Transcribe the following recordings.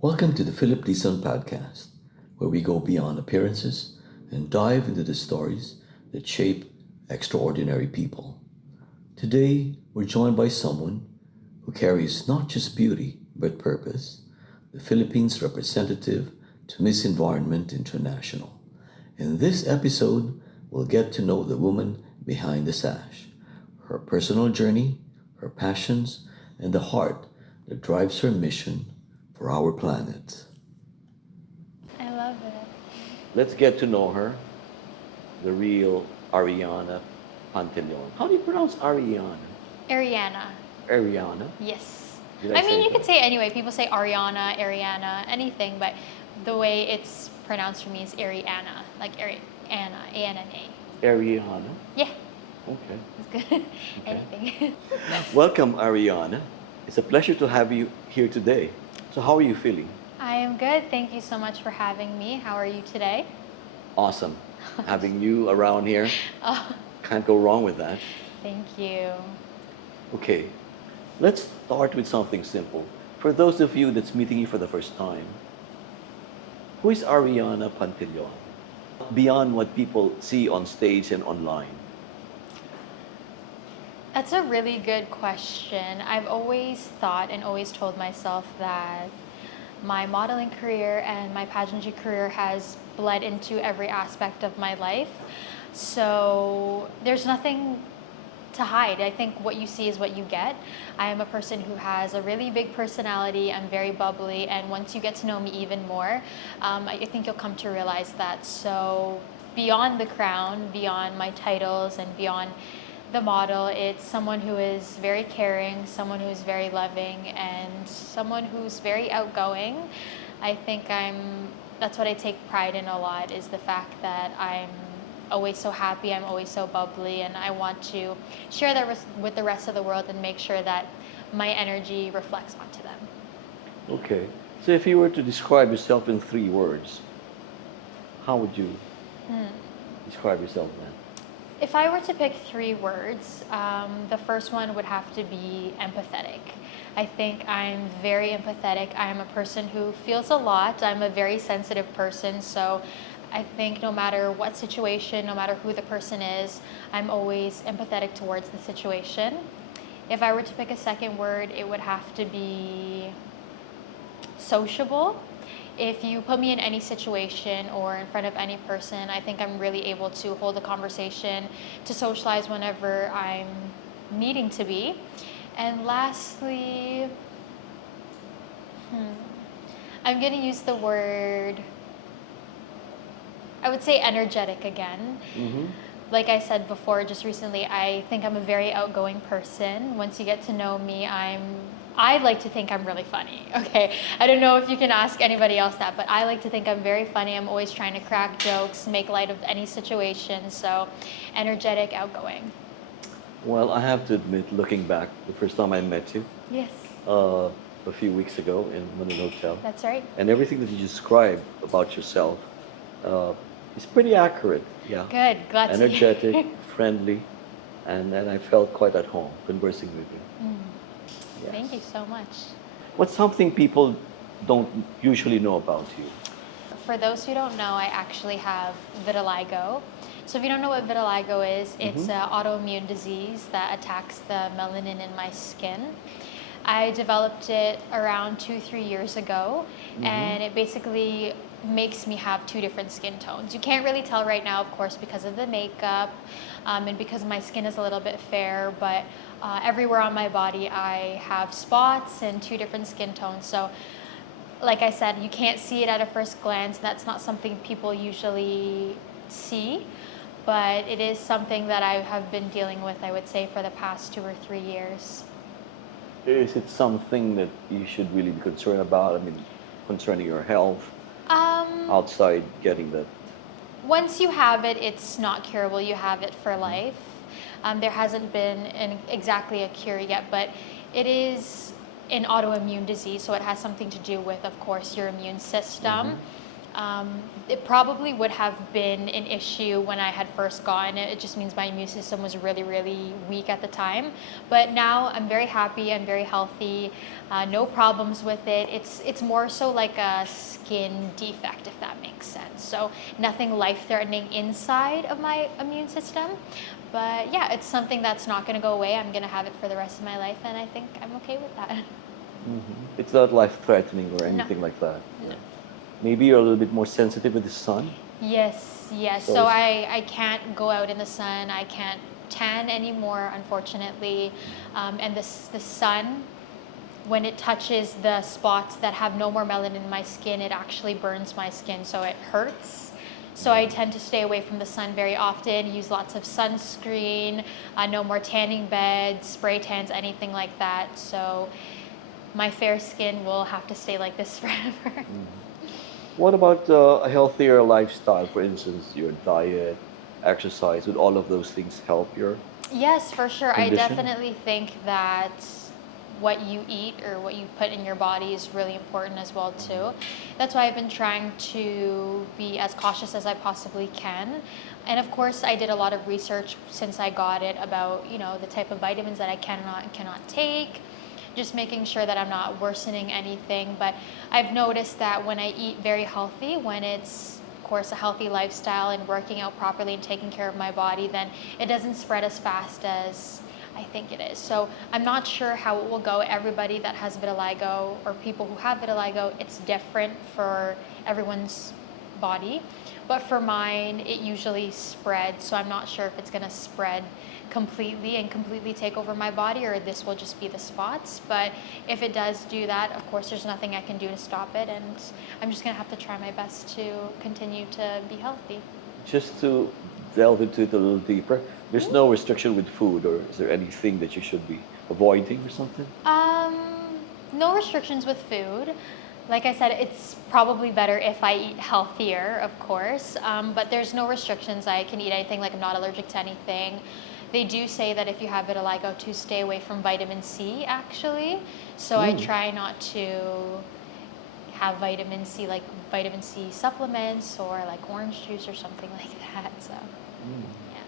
Welcome to the Philip Dison podcast, where we go beyond appearances and dive into the stories that shape extraordinary people. Today, we're joined by someone who carries not just beauty but purpose, the Philippines representative to Miss Environment International. In this episode, we'll get to know the woman behind the sash, her personal journey, her passions, and the heart that drives her mission for our planet. I love it. Let's get to know her, the real Arianna Pantaleon. How do you pronounce Arianna? Arianna. Arianna? Did I mean, say you that? could say anyway. People say Ariana, Ariana, anything, but the way it's pronounced for me is Arianna, like Arianna, A-N-N-A. Arianna? Yeah, Okay. it's good. Okay. Anything. Welcome, Arianna. It's a pleasure to have you here today. So, how are you feeling? I am good. Thank you so much for having me. How are you today? Awesome. Having you around here, Oh, can't go wrong with that. thank you. Okay, let's start with something simple. For those of you that's meeting you for the first time, who is Arianna Pantaleon? Beyond what people see on stage and online. That's a really good question. I've always thought and always told myself that my modeling career and my pageantry career has bled into every aspect of my life. So there's nothing to hide. I think what you see is what you get. I am a person who has a really big personality. I'm very bubbly, and once you get to know me even more, I think you'll come to realize that. So beyond the crown, beyond my titles, and beyond the model, it's someone who is very caring, someone who is very loving, and someone who's very outgoing. I think that's what I take pride in a lot, is the fact that I'm always so happy, I'm always so bubbly, and I want to share that with the rest of the world and make sure that my energy reflects onto them. Okay, so if you were to describe yourself in 3 words, how would you describe yourself then? If I were to pick 3 words, the first one would have to be empathetic. I think I'm very empathetic. I'm a person who feels a lot. I'm a very sensitive person, so I think no matter what situation, no matter who the person is, I'm always empathetic towards the situation. If I were to pick a second word, it would have to be sociable. If you put me in any situation or in front of any person, I think I'm really able to hold a conversation, to socialize whenever I'm needing to be. And lastly, I'm going to use the word, I would say energetic again. Mm-hmm. Like I said before, just recently, I think I'm a very outgoing person. Once you get to know me, I like to think I'm really funny. Okay, I don't know if you can ask anybody else that, but I like to think I'm very funny. I'm always trying to crack jokes, make light of any situation. So, energetic, outgoing. Well, I have to admit, looking back, the first time I met you, Yes, a few weeks ago in Manila Hotel, that's right. and everything that you described about yourself uh, is pretty accurate. Yeah, Good, glad to hear. energetic, friendly, and I felt quite at home conversing with you. Yes. Thank you so much. What's something people don't usually know about you? For those who don't know, I actually have vitiligo. So if you don't know what vitiligo is, it's an autoimmune disease that attacks the melanin in my skin. I developed it around 2-3 years ago, and it basically makes me have 2 different skin tones. You can't really tell right now, of course, because of the makeup and because my skin is a little bit fair, but everywhere on my body I have spots and 2 different skin tones. So like I said, you can't see it at a first glance. That's not something people usually see, but it is something that I have been dealing with, I would say, for the past 2 or 3 years. Is it something that you should really be concerned about? I mean, concerning your health outside getting that? Once you have it, it's not curable. You have it for life. There hasn't been exactly a cure yet, but it is an autoimmune disease, so it has something to do with, of course, your immune system. It probably would have been an issue when I had first gotten it. It just means my immune system was really, really weak at the time. But now I'm very happy. I'm very healthy. No problems with it. It's more so like a skin defect, if that makes sense. So nothing life-threatening inside of my immune system. But yeah, it's something that's not going to go away. I'm going to have it for the rest of my life, and I think I'm okay with that. It's not life-threatening or No. anything like that. No. Maybe you're a little bit more sensitive with the sun. Yes, yes. So So it's- I can't go out in the sun. I can't tan anymore, unfortunately. And the sun, when it touches the spots that have no more melanin in my skin, it actually burns my skin, so it hurts. So I tend to stay away from the sun very often, use lots of sunscreen, no more tanning beds, spray tans, anything like that. So my fair skin will have to stay like this forever. What about a healthier lifestyle? For instance, your diet, exercise, would all of those things help your Yes, for sure. I condition? definitely think that what you eat or what you put in your body is really important as well too. That's why I've been trying to be as cautious as I possibly can. And of course, I did a lot of research since I got it about, the type of vitamins that I cannot and cannot take, just making sure that I'm not worsening anything. But I've noticed that when I eat very healthy, when it's of course a healthy lifestyle and working out properly and taking care of my body, then it doesn't spread as fast as I think it is. So I'm not sure how it will go. Everybody that has vitiligo or people who have vitiligo, it's different for everyone's body. But for mine, it usually spreads. So I'm not sure if it's going to spread completely and completely take over my body, or this will just be the spots. But if it does do that, of course, there's nothing I can do to stop it. And I'm just going to have to try my best to continue to be healthy. Just to delve into it a little deeper, there's no restriction with food, or is there anything that you should be avoiding or something? No restrictions with food. Like I said, it's probably better if I eat healthier, of course. But there's no restrictions. I can eat anything. Like I'm not allergic to anything. They do say that if you have vitiligo, to stay away from vitamin C, actually. So I try not to have vitamin C, like vitamin C supplements or like orange juice or something like that. So, yeah.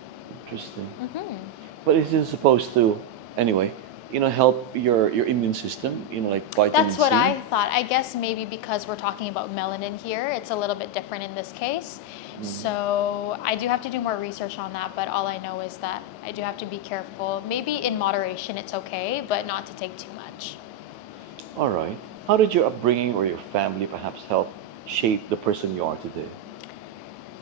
Interesting. hmm But is it supposed to, anyway, help your immune system, like vitamin That's what C? I thought. I guess maybe because we're talking about melanin here, it's a little bit different in this case. So I do have to do more research on that, but all I know is that I do have to be careful. Maybe in moderation it's okay, but not to take too much. All right. How did your upbringing or your family perhaps help shape the person you are today?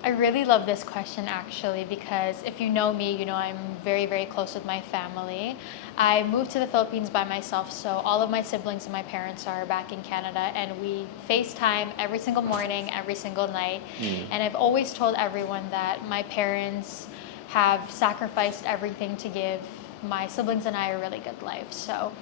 I really love this question actually, because if you know me, you know I'm very, very close with my family. I moved to the Philippines by myself, so all of my siblings and my parents are back in Canada, and we FaceTime every single morning, every single night. And I've always told everyone that my parents have sacrificed everything to give my siblings and I a really good life. So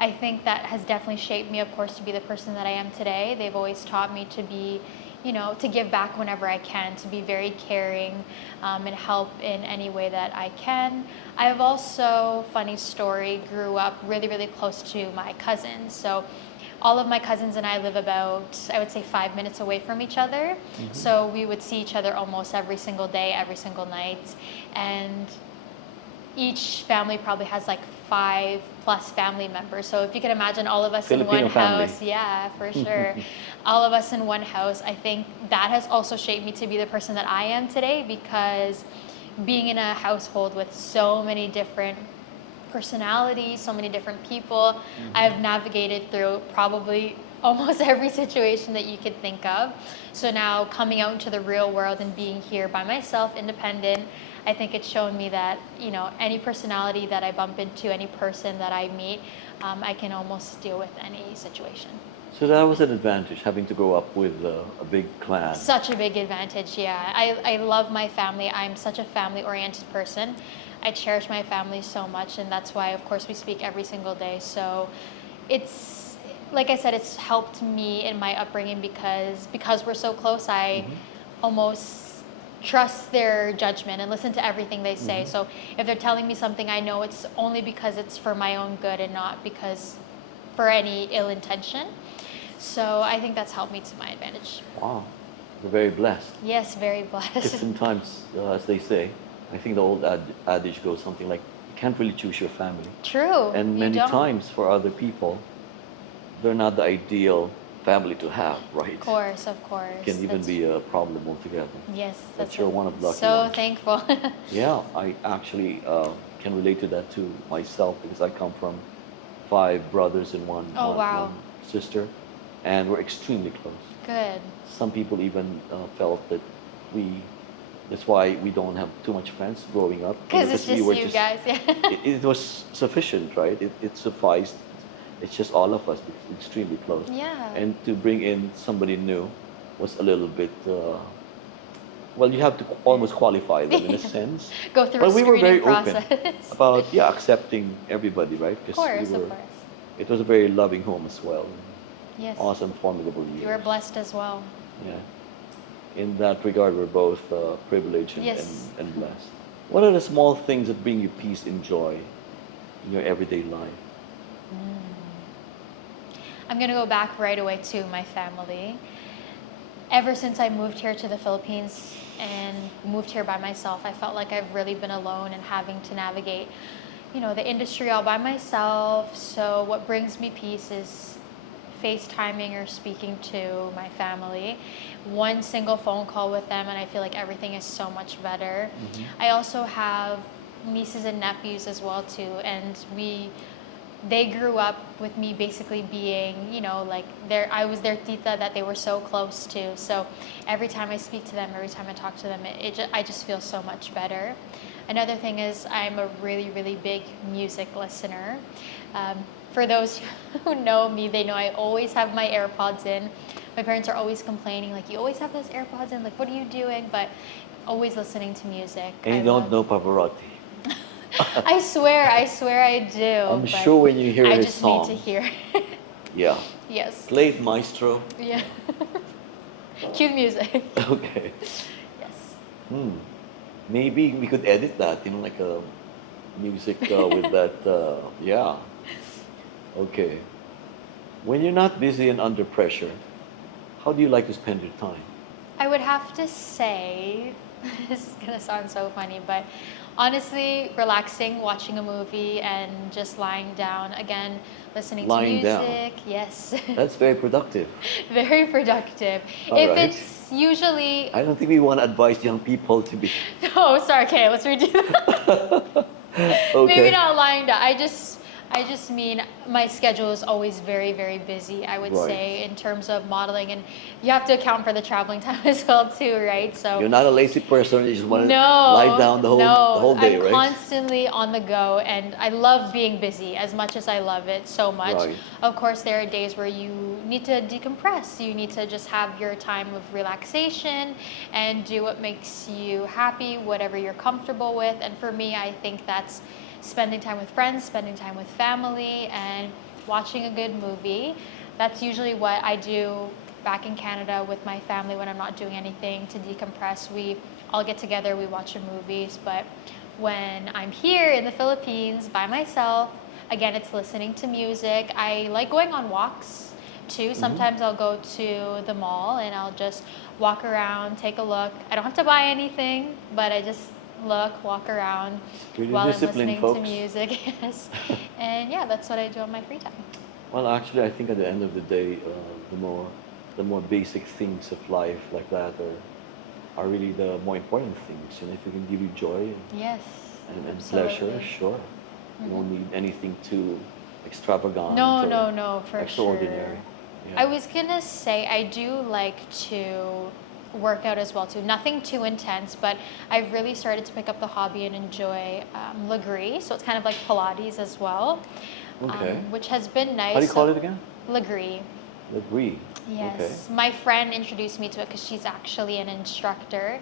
I think that has definitely shaped me, of course, to be the person that I am today. They've always taught me to be, to give back whenever I can, to be very caring and help in any way that I can. I have also, funny story, grew up really, really close to my cousins. So all of my cousins and I live about, I would say, 5 minutes away from each other. So we would see each other almost every single day, every single night. And each family probably has like 5+ family members. So if you can imagine all of us in Filipino one family. house, yeah, for sure. All of us in one house, I think that has also shaped me to be the person that I am today, because being in a household with so many different personalities, so many different people, I've navigated through probably almost every situation that you could think of. So now coming out into the real world and being here by myself, independent, I think it's shown me that, any personality that I bump into, any person that I meet, I can almost deal with any situation. So that was an advantage, having to grow up with a big clan. Such a big advantage, yeah. I love my family. I'm such a family-oriented person. I cherish my family so much, and that's why, of course, we speak every single day. So it's, like I said, it's helped me in my upbringing because we're so close. I almost trust their judgment and listen to everything they say. So if they're telling me something, I know it's only because it's for my own good and not because for any ill intention. So I think that's helped me to my advantage. Wow, We're very blessed. Yes, very Because blessed. sometimes, as they say, I think the old adage goes something like, you can't really choose your family. True. And You many don't. times for other people, they're not the ideal family to have, right? Of course. It can even That's- be a problem altogether. Yes, But you're one of the lucky so ones. thankful. Yeah, I actually can relate to that too myself because I come from 5 brothers and Oh, wow. one sister, and we're extremely close. Good. Some people even felt that we, that's why we don't have too much friends growing up. Because it's just you guys, yeah. It was sufficient, right? It sufficed. It's just all of us, extremely close. Yeah. And to bring in somebody new was a little bit, well, you have to almost qualify them in a sense. Go through But a we were very screening open process. about, yeah, accepting everybody, right? Of course, we were, of course. it was a very loving home as well. Yes. Awesome, formidable years. You were blessed as well. Yeah. In that regard, we're both privileged Yes. and blessed. What are the small things that bring you peace and joy in your everyday life? I'm going to go back right away to my family. Ever since I moved here to the Philippines and moved here by myself, I felt like I've really been alone and having to navigate, the industry all by myself. So what brings me peace is FaceTiming or speaking to my family. One single phone call with them and I feel like everything is so much better. I also have nieces and nephews as well too, and they grew up with me basically being, I was their tita that they were so close to. So every time I speak to them, every time I talk to them, I just feel so much better. Another thing is I'm a really, really big music listener. For those who know me, they know I always have my AirPods in. My parents are always complaining, like, you always have those AirPods in, like, what are you doing? But always listening to music. And you don't know Pavarotti. I swear I do. I'm but sure when you hear I his just songs. need to hear. Yeah. Yes. Play it, maestro. Yeah. Cue the music. Okay. Yes. Maybe we could edit that, like a music with that, yeah. Okay. When you're not busy and under pressure, how do you like to spend your time? I would have to say, this is gonna sound so funny, but honestly, relaxing, watching a movie, and just lying down. Again, listening Lying to down. music. Yes. That's very productive. Very productive. All If right. it's usually I don't think we want to advise young people to be. oh, sorry. Okay, let's redo that. Okay. Maybe not lying down. I just mean my schedule is always very, very busy, I would Right. say, in terms of modeling. And you have to account for the traveling time as well, too, right? So You're not a lazy person. You just want to no, lie down the whole day, I'm right? constantly on the go, and I love being busy as much as I love it so much. Right. Of course, there are days where you need to decompress. You need to just have your time of relaxation and do what makes you happy, whatever you're comfortable with. And for me, I think that's spending time with friends, spending time with family, and watching a good movie. That's usually what I do back in Canada with my family when I'm not doing anything to decompress. We all get together, we watch movies. But when I'm here in the Philippines by myself, again, it's listening to music. I like going on walks too. Sometimes I'll go to the mall and I'll just walk around, take a look. I don't have to buy anything, but I just walk around Pretty while I'm disciplined, listening folks. to music. Yes. And yeah, that's what I do on my free time. Well, actually, I think at the end of the day, the more basic things of life like that are really the more important things. And if it can give you joy Yes. and pleasure, Absolutely. sure. You don't need anything too extravagant No, or no, no, for extraordinary. sure. Yeah. I was gonna say I do like to work out as well too. Nothing too intense, but I've really started to pick up the hobby and enjoy Legree. So it's kind of like Pilates as well, Okay. which has been nice. How do you call it again? Legree. Legree. Yes, Okay. my friend introduced me to it because she's actually an instructor.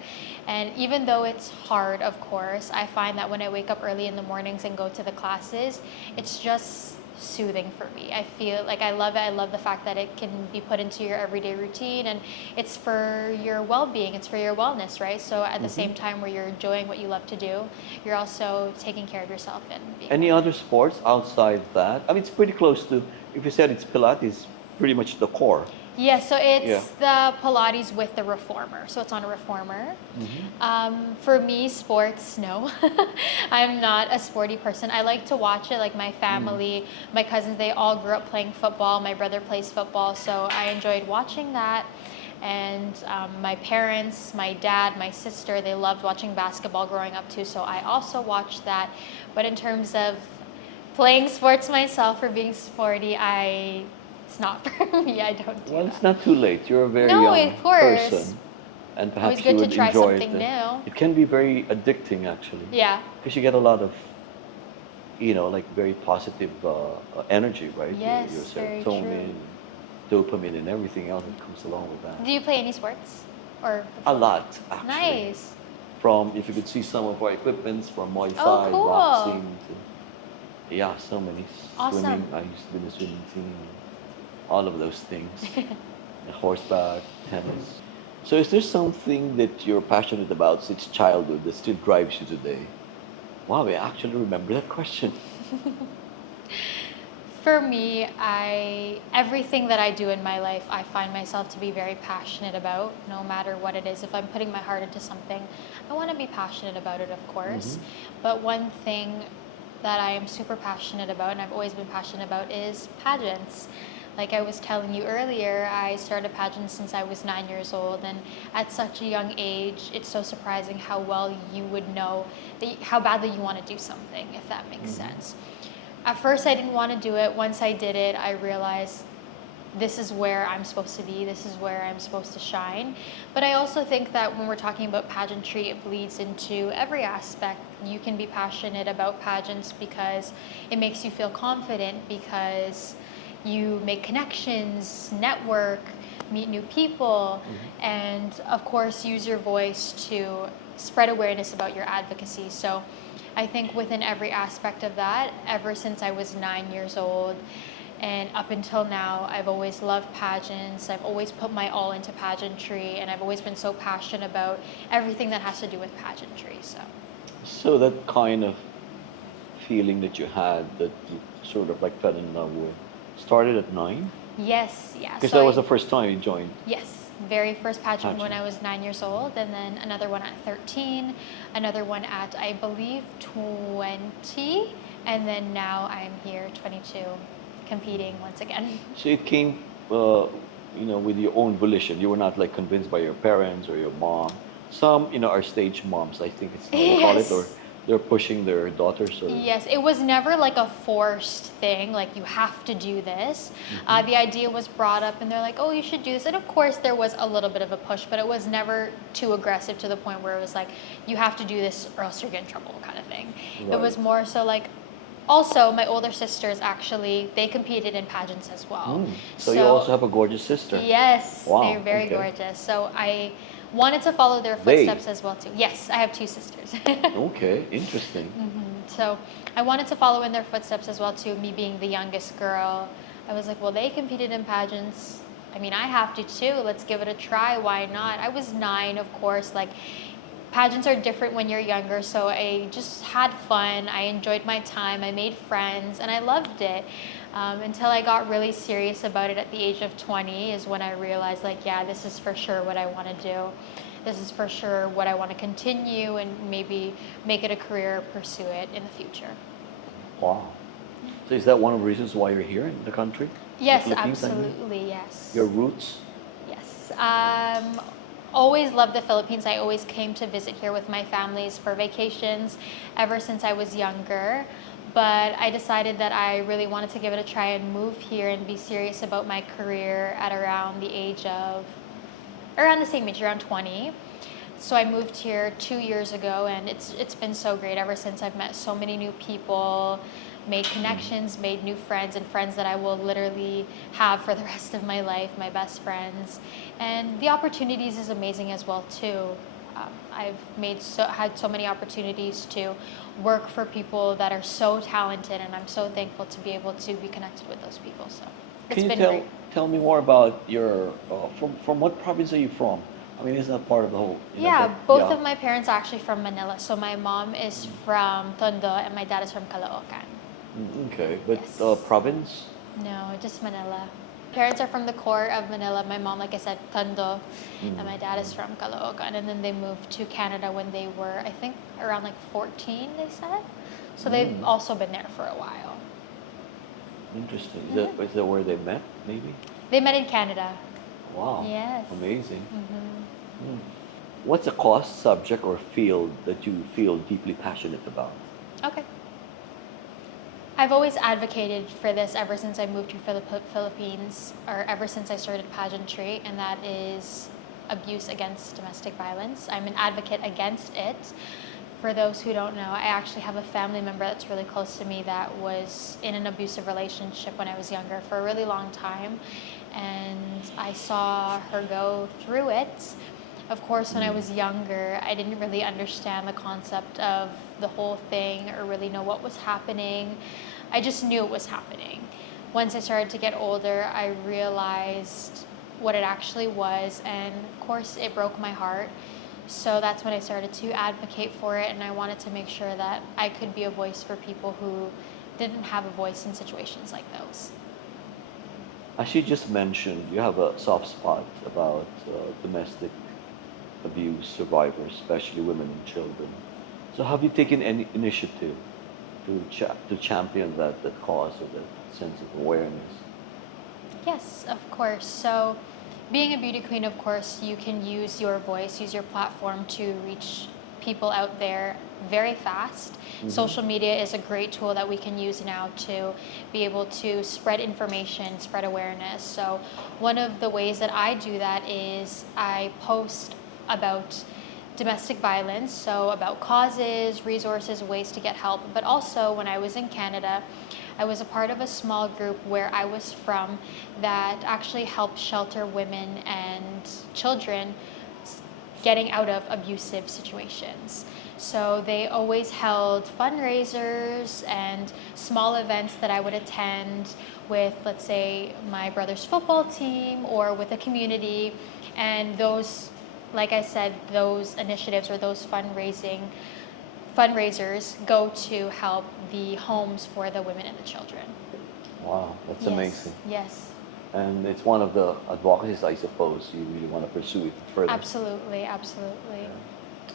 And even though it's hard, of course, I find that when I wake up early in the mornings and go to the classes, it's just soothing for me. I feel like I love it. I love the fact that it can be put into your everyday routine, and it's for your well-being, it's for your wellness, right? So at the same time where you're enjoying what you love to do, you're also taking care of yourself and being Any other sports outside that? I mean, it's pretty close to, if you said it's Pilates, pretty much the core. Yeah, so it's Yeah. the Pilates with the reformer. So it's on a reformer. For me, sports, no. I'm not a sporty person. I like to watch it. Like my family, my cousins, they all grew up playing football. My brother plays football, so I enjoyed watching that. And my parents, my dad, my sister, they loved watching basketball growing up too. So I also watched that. But in terms of playing sports myself or being sporty, it's not for me. I don't do Well, that. it's not too late. You're a very No, young of course. person, and Always perhaps good you to would try enjoy something it. new. It can be very addicting, actually, Yeah. because you get a lot of, like very positive energy, right? Your Yes, very serotonin, true. dopamine, and everything else that comes along with that. Do you play any sports? Or A lot, actually. nice. From, if you could see some of our equipments, from Muay Oh, Thai, cool. boxing, to, yeah, so many. Awesome. Swimming, I used to be in the swimming team, all of those things. Horseback, tennis. So is there something that you're passionate about since childhood that still drives you today? Wow, I actually remember that question. For me, everything that I do in my life, I find myself to be very passionate about, no matter what it is. If I'm putting my heart into something, I want to be passionate about it, of course. But one thing that I am super passionate about, and I've always been passionate about, is pageants. Like I was telling you earlier, I started pageants since I was 9 years old, and at such a young age, it's so surprising how well you would know how badly you want to do something, if that makes sense. At first, I didn't want to do it. Once I did it, I realized this is where I'm supposed to be. This is where I'm supposed to shine. But I also think that when we're talking about pageantry, it bleeds into every aspect. You can be passionate about pageants because it makes you feel confident, because you make connections, network, meet new people, and of course use your voice to spread awareness about your advocacy. So I think within every aspect of that, ever since I was 9 years old and up until now, I've always loved pageants. I've always put my all into pageantry, and I've always been so passionate about everything that has to do with pageantry. So that kind of feeling that you had, that you sort of like fell in love with, started at 9? Yes, yeah. Because So that was the first time you joined. yes, very first pageant when Pageant. I was 9 years old, and then another one at 13, another one at, I believe, 20, and then now I'm here, 22, competing once again. So it came, with your own volition. You were not like convinced by your parents or your mom. Some, are stage moms, I think it's how they call it, or Yes. they're pushing their daughters. Or Yes, it was never like a forced thing, like you have to do this. The idea was brought up, and they're like, oh, you should do this. And of course, there was a little bit of a push, but it was never too aggressive to the point where it was like, you have to do this or else you get in trouble kind of thing. It was Right. more so like, also, my older sisters actually, they competed in pageants as well. So you also have a gorgeous sister. Yes, Wow, they're very okay. gorgeous. So I wanted to follow their They? footsteps as well too. Yes, I have two sisters. Okay, interesting. So I wanted to follow in their footsteps as well too, me being the youngest girl. I was like, well, they competed in pageants. I mean, I have to too. Let's give it a try. Why not? I was 9, of course. Like, pageants are different when you're younger, so I just had fun. I enjoyed my time. I made friends, and I loved it. Until I got really serious about it at the age of 20 is when I realized, like, yeah, this is for sure what I want to do. This is for sure what I want to continue and maybe make it a career, pursue it in the future. Wow. So is that one of the reasons why you're here in the country? Yes, The Philippines, I mean? absolutely, yes. Your roots? Yes. Always loved the Philippines. I always came to visit here with my families for vacations ever since I was younger. But I decided that I really wanted to give it a try and move here and be serious about my career at around the same age, around 20. So I moved here 2 years ago, and it's been so great ever since. I've met so many new people, made connections, made new friends, and friends that I will literally have for the rest of my life, my best friends. And the opportunities is amazing as well too. I've had so many opportunities to work for people that are so talented, and I'm so thankful to be able to be connected with those people. So it's Can you been tell great. tell me more about your from what province are you from? I mean, it's not part of the whole. Yeah, but- both yeah. of my parents are actually from Manila. So my mom is from Tondo and my dad is from Caloocan. Okay, but Yes. province? No, just Manila. Parents are from the core of Manila. My mom, like I said, Tondo, Mm. and my dad is from Caloocan. And then they moved to Canada when they were, I think, around like 14, they said. So they've Mm. also been there for a while. Interesting. Mhm. Is that where they met, maybe? They met in Canada. Wow. Yes. Amazing. Hmm. Mm. What's a cause, subject, or field that you feel deeply passionate about? Okay. I've always advocated for this ever since I moved to Philippines, or ever since I started pageantry, and that is abuse against domestic violence. I'm an advocate against it. For those who don't know, I actually have a family member that's really close to me that was in an abusive relationship when I was younger for a really long time, and I saw her go through it. Of course, when I Mm. was younger, I didn't really understand the concept of the whole thing or really know what was happening. I just knew it was happening. Once I started to get older, I realized what it actually was, and of course, it broke my heart. So that's when I started to advocate for it, and I wanted to make sure that I could be a voice for people who didn't have a voice in situations like those. As you just mentioned, you have a soft spot about domestic abuse survivors, especially women and children. So, have you taken any initiative to champion that cause or that sense of awareness? Yes, of course. So, being a beauty queen, of course, you can use your voice, use your platform to reach people out there very fast. Mm-hmm. Social media is a great tool that we can use now to be able to spread information, spread awareness. So, one of the ways that I do that is I post about domestic violence, so about causes, resources, ways to get help. But also, when I was in Canada, I was a part of a small group where I was from that actually helped shelter women and children getting out of abusive situations. So they always held fundraisers and small events that I would attend with, let's say, my brother's football team or with a community. And those, like I said, those initiatives or those fundraisers go to help the homes for the women and the children. Wow, that's Yes. amazing. Yes. And it's one of the advocacies, I suppose, you really want to pursue it further. Absolutely. Absolutely.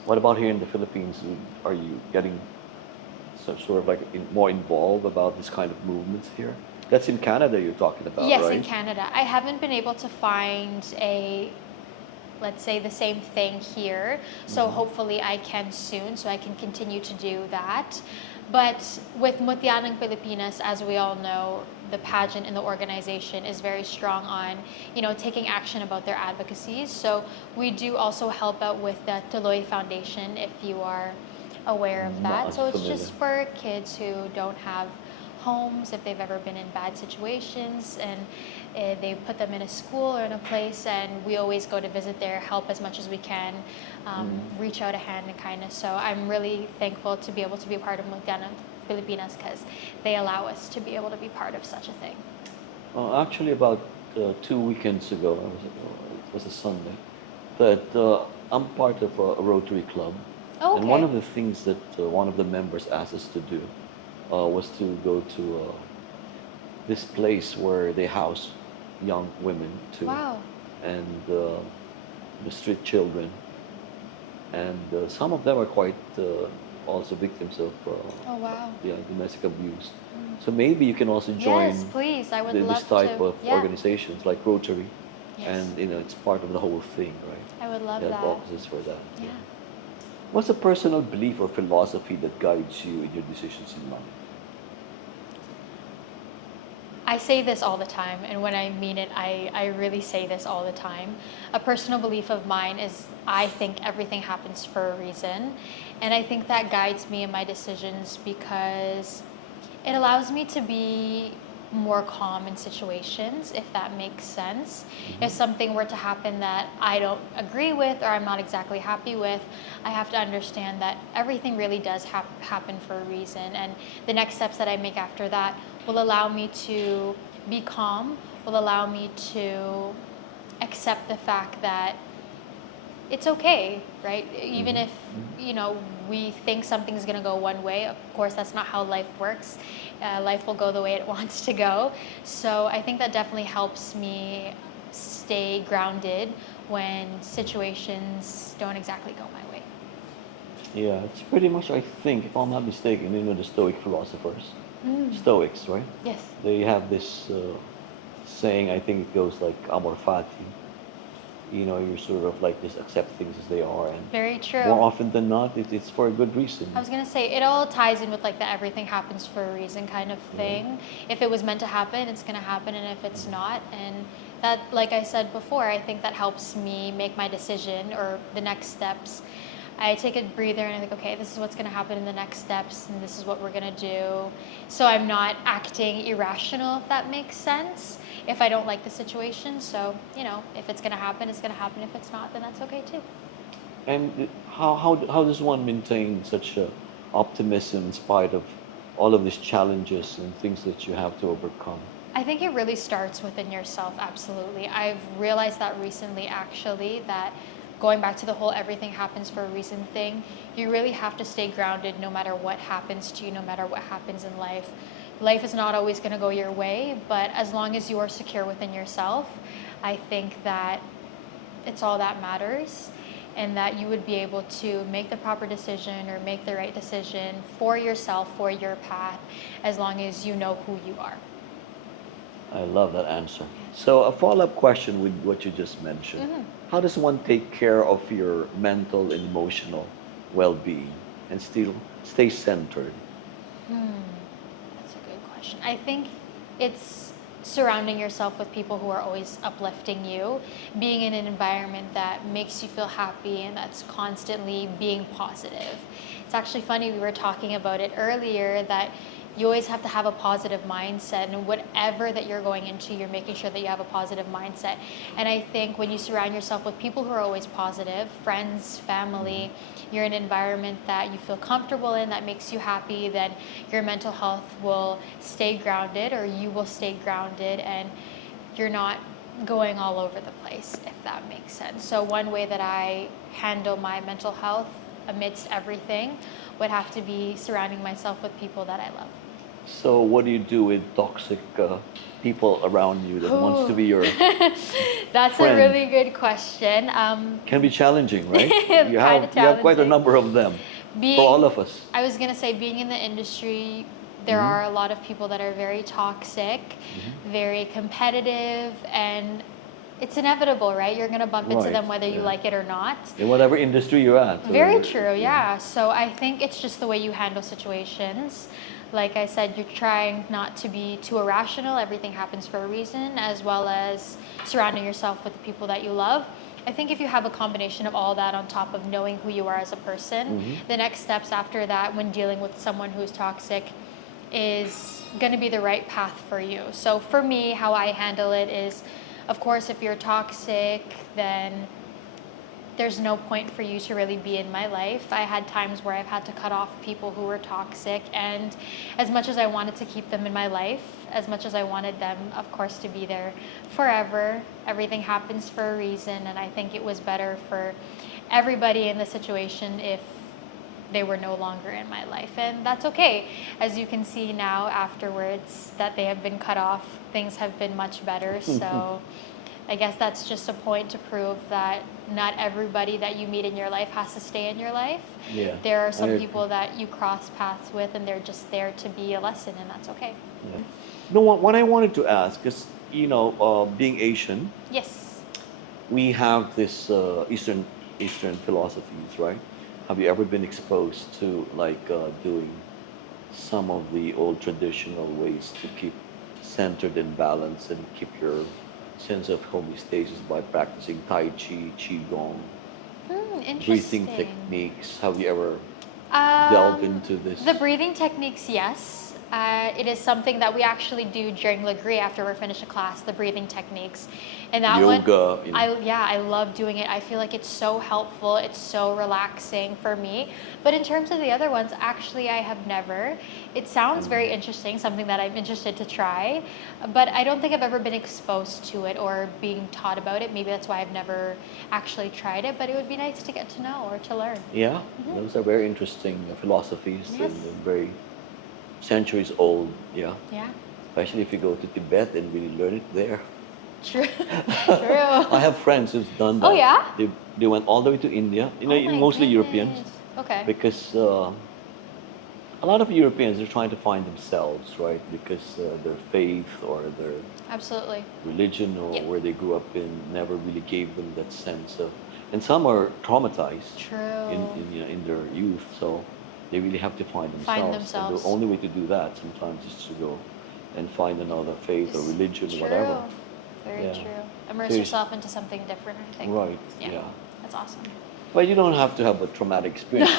What about here in the Philippines? Are you getting sort of like more involved about this kind of movements here? That's in Canada you're talking about, Yes, right? in Canada. I haven't been able to find a, let's say, the same thing here. So Mhm. hopefully I can soon, so I can continue to do that. But with Mutianang Pilipinas, as we all know, the pageant and the organization is very strong on, taking action about their advocacies. So we do also help out with the Tuloy Foundation, if you are aware of Not that. as So it's familiar. just for kids who don't have homes, if they've ever been in bad situations, and they put them in a school or in a place, and we always go to visit there, help as much as we can, reach out a hand in kindness. So I'm really thankful to be able to be a part of Mutiana Filipinas because they allow us to be able to be part of such a thing. Actually, about 2 weekends ago, it was a Sunday, that I'm part of a Rotary Club, Oh, and one okay. of the things that one of the members asked us to do was to go to this place where they house young women too, Wow. and the street children, and some of them are quite also victims of Oh, wow. yeah, domestic abuse. So maybe you can also join Yes, please. I would this love type to. of Yeah. organizations like Rotary, Yes. and it's part of the whole thing, right? I would love They have that. offices for that. Yeah. What's a personal belief or philosophy that guides you in your decisions in life? I say this all the time, and when I mean it, I really say this all the time. A personal belief of mine is I think everything happens for a reason, and I think that guides me in my decisions because it allows me to be more calm in situations, if that makes sense. If something were to happen that I don't agree with or I'm not exactly happy with, I have to understand that everything really does happen for a reason. And the next steps that I make after that will allow me to be calm, will allow me to accept the fact that it's okay, right? Even if, you know, we think something's gonna go one way, of course, that's not how life works. Life will go the way it wants to go. So I think that definitely helps me stay grounded when situations don't exactly go my way. Yeah, it's pretty much, I think, if I'm not mistaken, you know, the Stoic philosophers, Mm. Stoics, right? Yes. They have this saying, I think it goes like amor fati. You know, you sort of like just accept things as they are, and Very more true. often than not, it's for a good reason. I was gonna say it all ties in with like the everything happens for a reason kind of Yeah. thing. If it was meant to happen, it's gonna happen, and if it's not, and that, like I said before, I think that helps me make my decision or the next steps. I take a breather and I think, okay, this is what's gonna happen in the next steps, and this is what we're gonna do. So I'm not acting irrational, if that makes sense. If I don't like the situation, so you know, if it's gonna happen, it's gonna happen. If it's not, then that's okay too. And how does one maintain such a optimism in spite of all of these challenges and things that you have to overcome? I think it really starts within yourself, absolutely. I've realized that recently, actually, that going back to the whole everything happens for a reason thing, you really have to stay grounded no matter what happens to you, no matter what happens in life. Life is not always going to go your way, but as long as you are secure within yourself, I think that it's all that matters, and that you would be able to make the proper decision or make the right decision for yourself, for your path, as long as you know who you are. I love that answer. So, a follow-up question with what you just mentioned. Mhm. How does one take care of your mental and emotional well-being and still stay centered? That's a good question. I think it's surrounding yourself with people who are always uplifting you, being in an environment that makes you feel happy and that's constantly being positive. It's actually funny, we were talking about it earlier, that you always have to have a positive mindset, and whatever that you're going into, you're making sure that you have a positive mindset. And I think when you surround yourself with people who are always positive, friends, family, you're in an environment that you feel comfortable in, that makes you happy, then your mental health will stay grounded, or you will stay grounded, and you're not going all over the place, if that makes sense. So one way that I handle my mental health amidst everything would have to be surrounding myself with people that I love. So, what do you do with toxic people around you that wants to Ooh. be your That's a friend? really good question. Can be challenging, right? Kind of You have quite a challenging. number of them for all Being, of us. I was gonna say, being in the industry, there Mhm. are a lot of people that are very toxic, very competitive, and it's inevitable, right? You're gonna bump into Right. them whether you Yeah. like it or not. In whatever industry you're at. Very true, yeah. So I think it's just the way you handle situations. Like I said, you're trying not to be too irrational. Everything happens for a reason, as well as surrounding yourself with the people that you love. I think if you have a combination of all that on top of knowing who you are as a person, the next steps after that when dealing with someone who's toxic is going to be the right path for you. So for me, how I handle it is, of course, if you're toxic, then there's no point for you to really be in my life. I had times where I've had to cut off people who were toxic, and as much as I wanted to keep them in my life, as much as I wanted them, of course, to be there forever, everything happens for a reason, and I think it was better for everybody in the situation if they were no longer in my life, and that's okay. As you can see now afterwards that they have been cut off, things have been much better. So I guess that's just a point to prove that not everybody that you meet in your life has to stay in your life. Yeah. There are some people that you cross paths with, and they're just there to be a lesson, and that's okay. Yeah. No, what I wanted to ask is, you know, being Asian, Yes. we have this Eastern philosophies, right? Have you ever been exposed to like doing some of the old traditional ways to keep centered and balanced and keep your sense of homeostasis by practicing Tai Chi, Qigong, breathing Interesting. techniques? Have you ever delved Um, into this? the breathing techniques, yes. It is something that we actually do during Legree after we're finished a class, the breathing techniques. And that Yoga, one, you know. I love doing it. I feel like it's so helpful. It's so relaxing for me. But in terms of the other ones, actually, I have never. It sounds very interesting, something that I'm interested to try. But I don't think I've ever been exposed to it or being taught about it. Maybe that's why I've never actually tried it. But it would be nice to get to know or to learn. Yeah, those are very interesting philosophies Yes. and very centuries old. Yeah, Yeah. especially if you go to Tibet and really learn it there. True. True. I have friends who've done that. Oh, yeah? They went all the way to India. You know, Oh my mostly Europeans, goodness. Okay. because a lot of Europeans are trying to find themselves, right? Because their faith or their Absolutely. religion or Yep. where they grew up in never really gave them that sense of, and some are traumatized True. you know, in their youth, so they really have to find themselves. Find And themselves. the only way to do that sometimes is to go and find another faith or It's religion, true. whatever. Very Yeah. true. Immerse So you- yourself into something different, I think. Right. Yeah. Yeah. That's awesome. But you don't have to have a traumatic experience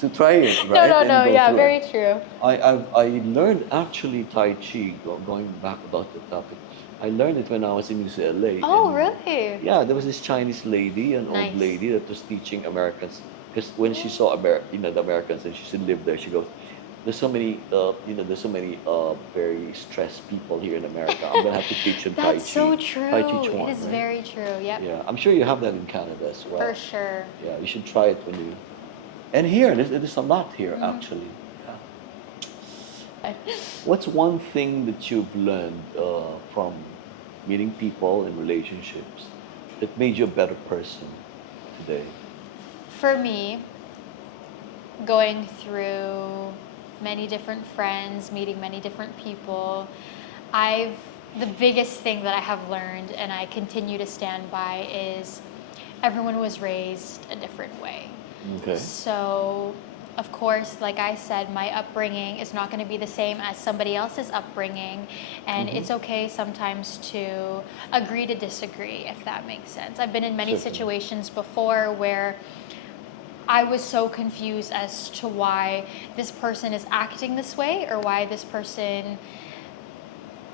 to try it, No, right? no, And no. go Yeah, through very it. true. I learned actually Tai Chi, going back about the topic. I learned it when I was in UCLA. Oh, and really? Yeah, there was this Chinese lady, an old Nice. lady that was teaching Americans. Because when she saw the Americans and she should live there, she goes, "There's so many, there's so many very stressed people here in America. I'm gonna have to teach them Tai Chi." That's so true. Tai Chi Chuan, It is right? very true. Yep. Yeah, I'm sure you have that in Canada as well. For sure. Yeah, you should try it when you. And here, there's a lot here actually. Yeah. What's one thing that you've learned from meeting people and relationships that made you a better person today? For me, going through many different friends, meeting many different people, the biggest thing that I have learned and I continue to stand by is everyone was raised a different way. Okay. So, of course, like I said, my upbringing is not going to be the same as somebody else's upbringing. And it's okay sometimes to agree to disagree, if that makes sense. I've been in many Certainly. situations before where I was so confused as to why this person is acting this way or why this person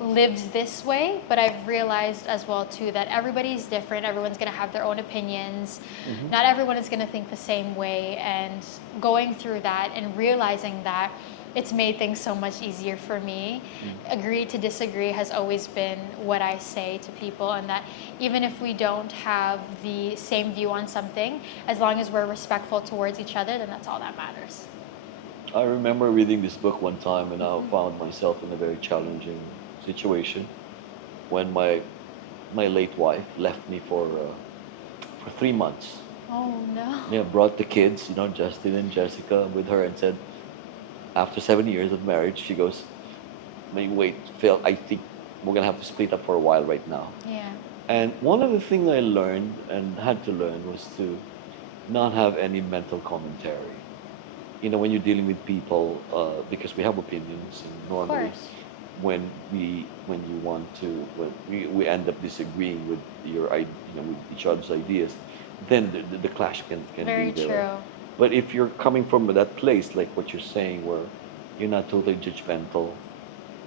lives this way, but I've realized as well too that everybody's different. Everyone's going to have their own opinions. Not everyone is going to think the same way, and going through that and realizing that, it's made things so much easier for me. Agree to disagree has always been what I say to people, and that even if we don't have the same view on something, as long as we're respectful towards each other, then that's all that matters. I remember reading this book one time, and I found myself in a very challenging situation when my late wife left me for 3 months. Oh no. Yeah, brought the kids, Justin and Jessica, with her, and said, after 7 years of marriage, she goes, wait, Phil, I think we're gonna have to split up for a while right now. Yeah. And one of the things I learned and had to learn was to not have any mental commentary. When you're dealing with people, because we have opinions, and Of normally course. when you want to, when we end up disagreeing with with each other's ideas, then the clash can Very be there. true. But if you're coming from that place, like what you're saying, where you're not totally judgmental,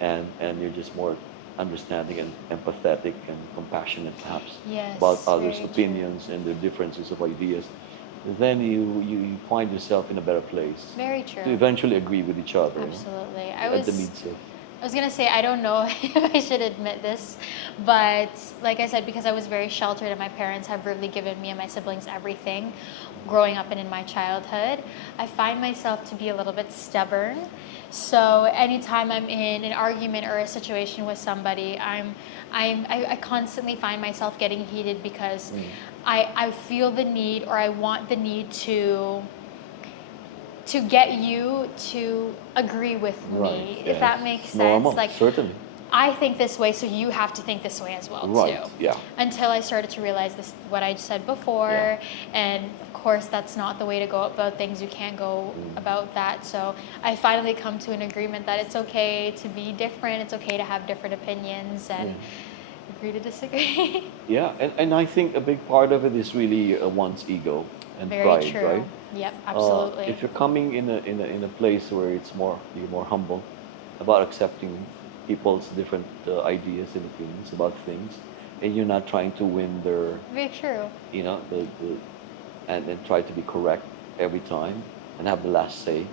and you're just more understanding and empathetic and compassionate, perhaps, Yes. about others' very true. opinions and their differences of ideas, then you find yourself in a better place Very to true. eventually agree with each other. Absolutely. At the needs of. I was gonna say, I don't know if I should admit this, but like I said, because I was very sheltered and my parents have really given me and my siblings everything growing up and in my childhood, I find myself to be a little bit stubborn. So anytime I'm in an argument or a situation with somebody, I constantly find myself getting heated because I feel the need, or I want the need to get you to agree with me, if that makes sense. Normal, Like, certainly. I think this way, so you have to think this way as well Right, too. yeah. Until I started to realize this, what I said before, and of course that's not the way to go about things. You can't go about that. So I finally come to an agreement that it's okay to be different. It's okay to have different opinions and agree to disagree. Yeah, and I think a big part of it is really one's ego and Very pride, true. right? Yep, absolutely. If you're coming in a place where you're more humble, about accepting people's different ideas and opinions about things, and you're not trying to win their, Very true. you know, and try to be correct every time and have the last say,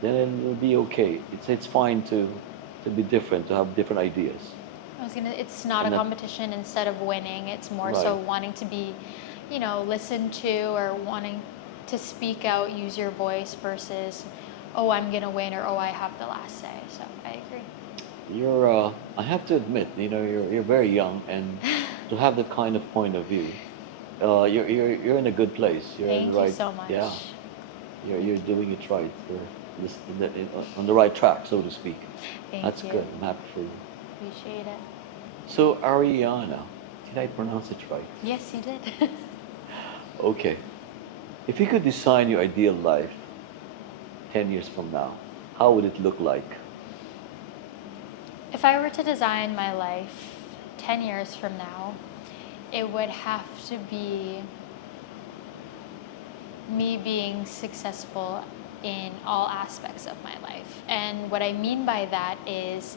then it'll be okay. It's fine to be different, to have different ideas. It's not a And that, competition instead of winning. It's more right, so wanting to be, listened to, or wanting to speak out, use your voice versus, oh, I'm going to win, or oh, I have the last say. So I agree. I have to admit, you're very young, and to have that kind of point of view, you're in a good place. You're in the Thank you right, so much. yeah. You're doing it right. You're on the right track, so to speak. Thank That's you. good. I'm happy for you. Appreciate it. So, Ariana, did I pronounce it right? Yes, you did. Okay. If you could design your ideal life 10 years from now, how would it look like? If I were to design my life 10 years from now, it would have to be me being successful in all aspects of my life. And what I mean by that is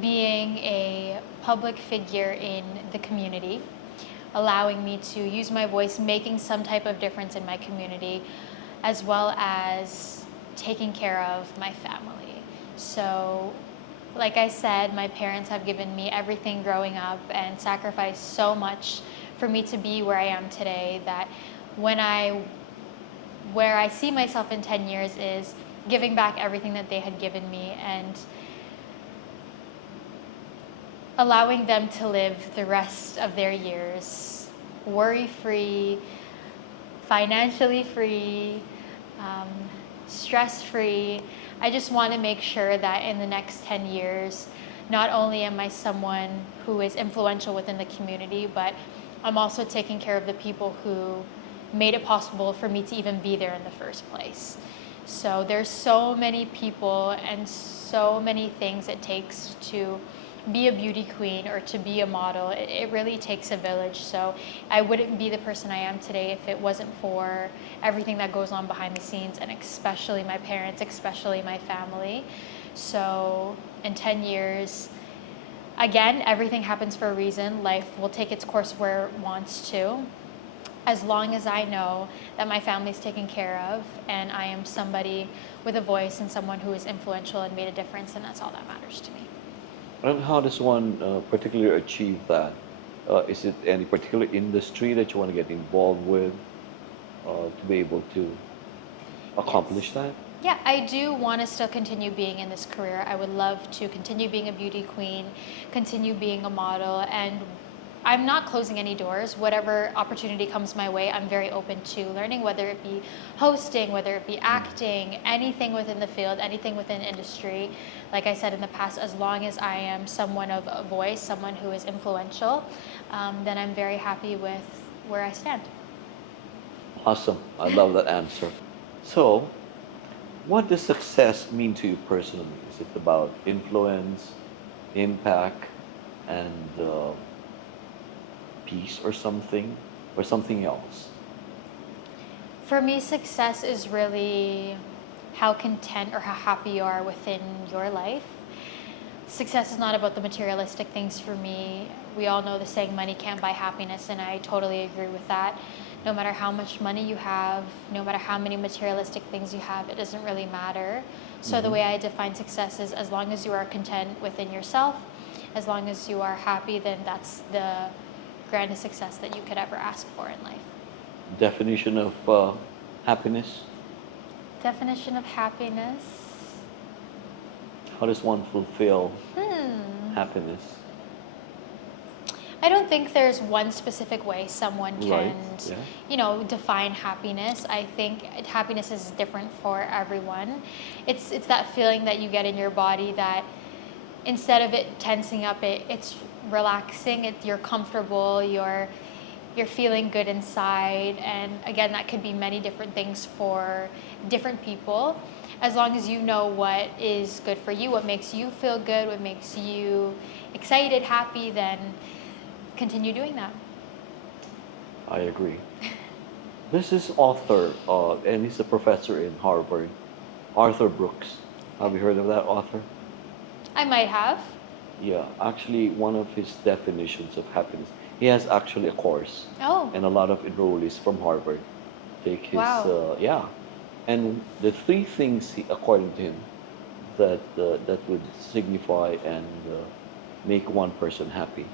being a public figure in the community, allowing me to use my voice, making some type of difference in my community, as well as taking care of my family. So, like I said, my parents have given me everything growing up and sacrificed so much for me to be where I am today, that where I see myself in 10 years is giving back everything that they had given me and allowing them to live the rest of their years worry-free, financially free, um, stress-free. I just want to make sure that in the next 10 years, not only am I someone who is influential within the community, but I'm also taking care of the people who made it possible for me to even be there in the first place. So there's so many people and so many things it takes to be a beauty queen or to be a model. It really takes a village. So I wouldn't be the person I am today if it wasn't for everything that goes on behind the scenes, and especially my parents, especially my family. So in 10 years, again, everything happens for a reason. Life will take its course where it wants to. As long as I know that my family's taken care of and I am somebody with a voice and someone who is influential and made a difference, then that's all that matters to me. And how does one particularly achieve that? Is it any particular industry that you want to get involved with to be able to accomplish Yes. that? Yeah, I do want to still continue being in this career. I would love to continue being a beauty queen, continue being a model, and I'm not closing any doors. Whatever opportunity comes my way, I'm very open to learning, whether it be hosting, whether it be acting, anything within the field, anything within industry. Like I said in the past, as long as I am someone of a voice, someone who is influential, then I'm very happy with where I stand. Awesome. I love that answer. So, what does success mean to you personally? Is it about influence, impact, and peace, or something else? For me, success is really how content or how happy you are within your life. Success is not about the materialistic things for me. We all know the saying, money can't buy happiness, and I totally agree with that. No matter how much money you have, no matter how many materialistic things you have, it doesn't really matter. So the way I define success is, as long as you are content within yourself, as long as you are happy, then that's the grandest success that you could ever ask for in life. Definition of happiness? Definition of happiness? How does one fulfill Hmm. happiness? I don't think there's one specific way someone Right. can, Yeah. define happiness. I think happiness is different for everyone. It's that feeling that you get in your body that instead of it tensing up, it's relaxing. You're comfortable. You're feeling good inside. And again, that could be many different things for different people. As long as you know what is good for you, what makes you feel good, what makes you excited, happy, then continue doing that. I agree. This is author, and he's a professor in Harvard, Arthur Brooks. Have you heard of that author? I might have. Yeah, actually, one of his definitions of happiness, he has actually a course, Oh, and a lot of enrollees from Harvard take his, wow. yeah. And the three things, according to him, that would signify and make one person happy.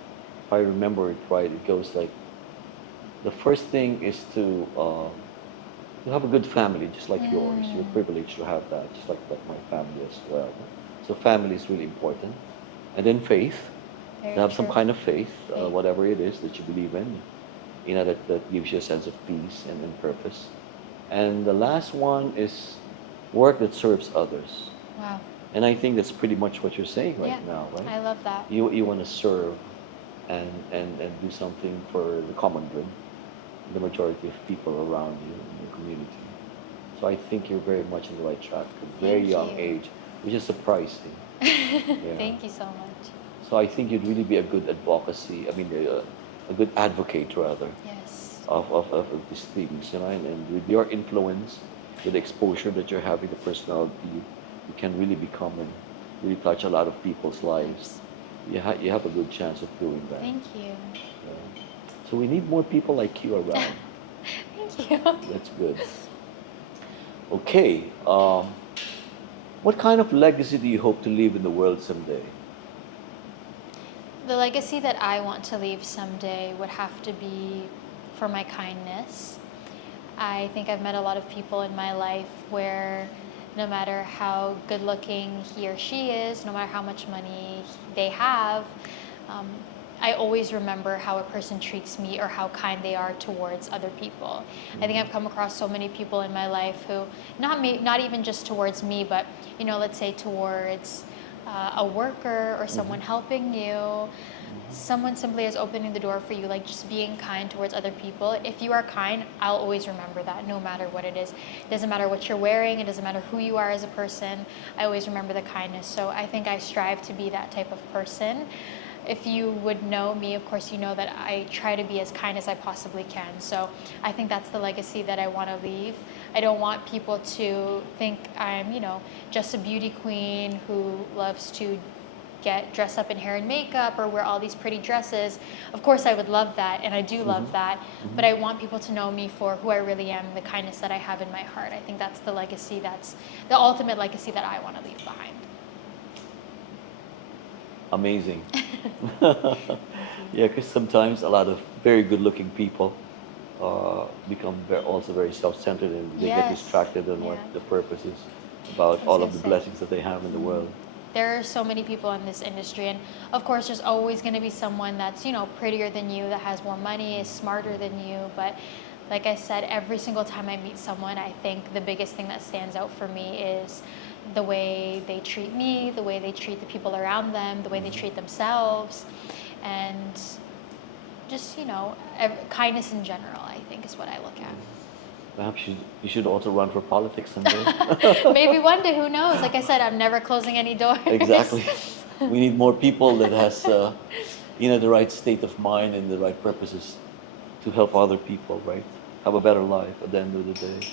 If I remember it right, it goes like the first thing is to have a good family, just like yours. You're Mm, privileged to have that, just like my family as well. So family is really important, and then faith. To very have some true. kind of faith, Faith. whatever it is that you believe in, that gives you a sense of peace and purpose. And the last one is work that serves others. Wow. And I think that's pretty much what you're saying right Yeah, now, right? I love that. You want to serve and do something for the common good, the majority of people around you in your community. So I think you're very much on the right track at a very Thank young you. age, which is surprising. Yeah. Thank you so much. So I think you'd really be a good advocacy. I mean, a good advocate rather Yes. of these things, and with your influence, with the exposure that you're having, the personality, you can really become and really touch a lot of people's lives. Yes. You have a good chance of doing that. Thank you. Yeah. So we need more people like you around. Thank you. That's good. Okay. What kind of legacy do you hope to leave in the world someday? The legacy that I want to leave someday would have to be for my kindness. I think I've met a lot of people in my life where no matter how good looking he or she is, no matter how much money they have, um, I always remember how a person treats me or how kind they are towards other people. I think I've come across so many people in my life who, not even just towards me, but let's say towards a worker or someone helping you, someone simply is opening the door for you, like just being kind towards other people. If you are kind, I'll always remember that no matter what it is. It doesn't matter what you're wearing, it doesn't matter who you are as a person. I always remember the kindness. So I think I strive to be that type of person. If you would know me, of course, you know that I try to be as kind as I possibly can. So I think that's the legacy that I want to leave. I don't want people to think I'm, just a beauty queen who loves to get dressed up in hair and makeup or wear all these pretty dresses. Of course, I would love that, and I do love that, but I want people to know me for who I really am, the kindness that I have in my heart. I think that's the legacy, that's the ultimate legacy that I want to leave behind. Amazing. Yeah, because sometimes a lot of very good-looking people become also very self-centered, and they get Yes. distracted on what Yeah. the purpose is about I was all of gonna the say. blessings that they have in the world. There are so many people in this industry, and of course there's always going to be someone that's prettier than you, that has more money, is smarter than you. But like I said, every single time I meet someone, I think the biggest thing that stands out for me is the way they treat me, the way they treat the people around them, the way they treat themselves, and just kindness in general, I think, is what I look at. Perhaps you should also run for politics someday. Maybe one day, who knows? Like I said, I'm never closing any doors. Exactly. We need more people that has the right state of mind and the right purposes to help other people, right? Have a better life at the end of the day.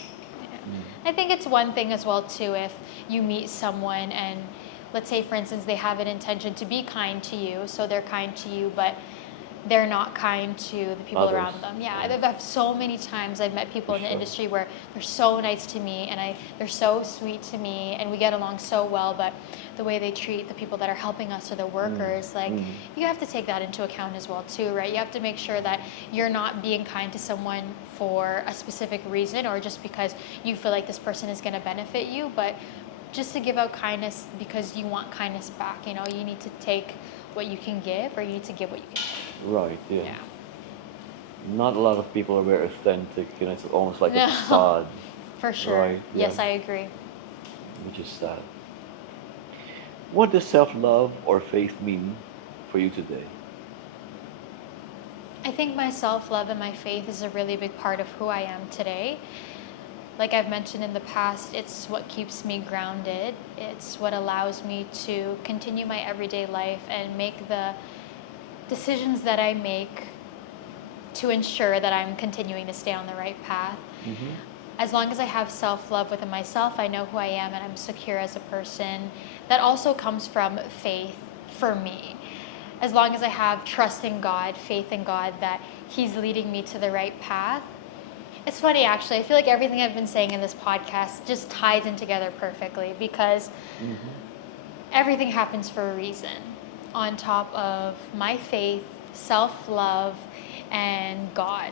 I think it's one thing as well too, if you meet someone and let's say for instance they have an intention to be kind to you, so they're kind to you, but they're not kind to the people Others. around them. Yeah, I've so many times I've met people in the sure. industry where they're so nice to me and they're so sweet to me and we get along so well, but the way they treat the people that are helping us or the workers, like you have to take that into account as well too, right? You have to make sure that you're not being kind to someone for a specific reason or just because you feel like this person is going to benefit you, but just to give out kindness because you want kindness back. You need to take what you can give, or you need to give what you can take. Right, yeah. Yeah. Not a lot of people are very authentic, it's almost like No. a facade, For sure. Right, Yes, yeah. I agree. which is sad. What does self-love or faith mean for you today? I think my self-love and my faith is a really big part of who I am today. Like I've mentioned in the past, it's what keeps me grounded. It's what allows me to continue my everyday life and make the decisions that I make to ensure that I'm continuing to stay on the right path. as long as I have self-love within myself, I know who I am and I'm secure as a person. That also comes from faith for me. As long as I have trust in God, faith in God that He's leading me to the right path. It's funny, actually. I feel like everything I've been saying in this podcast just ties in together perfectly because everything happens for a reason. On top of my faith, self-love, and God.